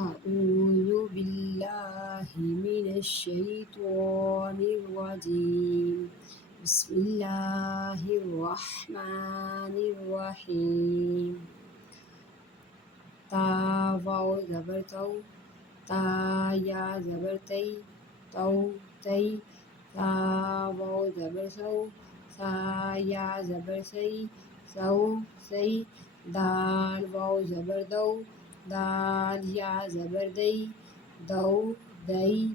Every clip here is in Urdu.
أعوذ بالله من الشيطان الرجيم. بسم الله الرحمن الرحيم. تا واو زبر تو، تا یا زبر تی، تو تی. تا واو زبر سو، سا یا زبر سی، سو سی. دال واو زبر دو، دال یا زبر دی، دو دی.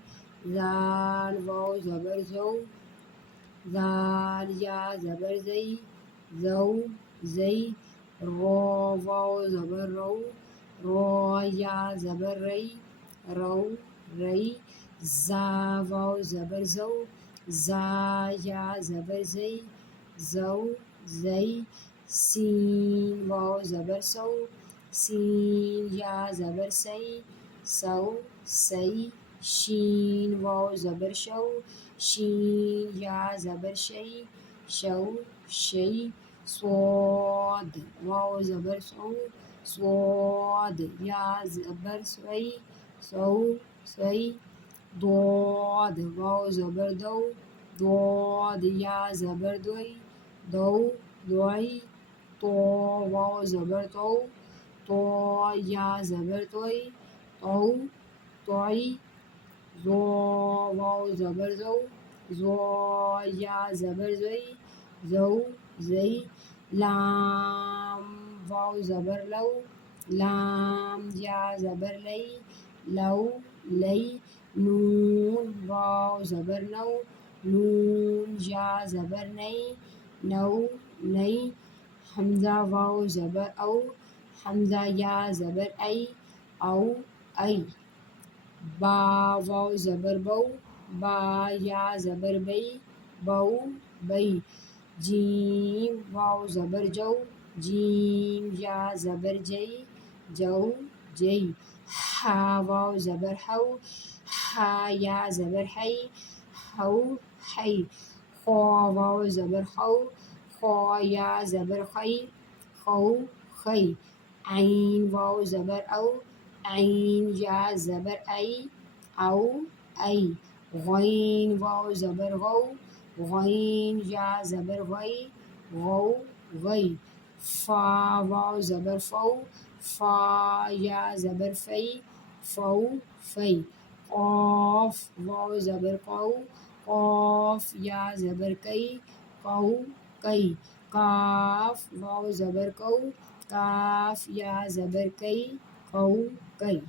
زال واو زبر زو، زال یا زبر زئی، زو زئی. رو واو زبر رو، رو یا زبر رئی، رو رئی. زا واو زبر زو، زا یا زبر زئی، زو زئی. سین واو زبر سو، سین یا زبر سئی، سو سئی. شین واو زبر شو، شین یا زبر شئی، شو شئی. صاد واو زبر سو، صاد یا زبر سئی، سو سئی. ضاد واو زبر دو، ضاد یا زبر دوئی، دو دوئی. طو واو زبر تو، طو یا زبر توئی، طو طوئی. ظو واو زبر زو، ظو یا زبر زئی، زو زئی. لام واو زبر لو، لام یا زبر لئی، لو لئی. نون واو زبر نو، نون یا زبر نئی، نو نئی. حمزہ واو زبر او، حمزہ یا زبر ای، او ای. با واو زبر بو، با یا زبر بئی، بو بئی. جیم واو زبر جو، جیم یا زبر جئی، جو جئی. ہا واو زبر ہو، ہا یا زبر ہئی، ہو ہئی. خو واو زبر خو، خو یا زبر خئی، خو خئی. عین واو زبر او، عین یا زبر ای، او ای. غین واو زبر غو، غین یا زبر غئی، غو غئی. فا واو زبر فو، فا یا زبر فئی، فو فئی. قاف واو زبر قو، قاف یا زبر کئی، قو کئی. کاف واو زبر کو، کاف یا زبر کئی، قو کئی.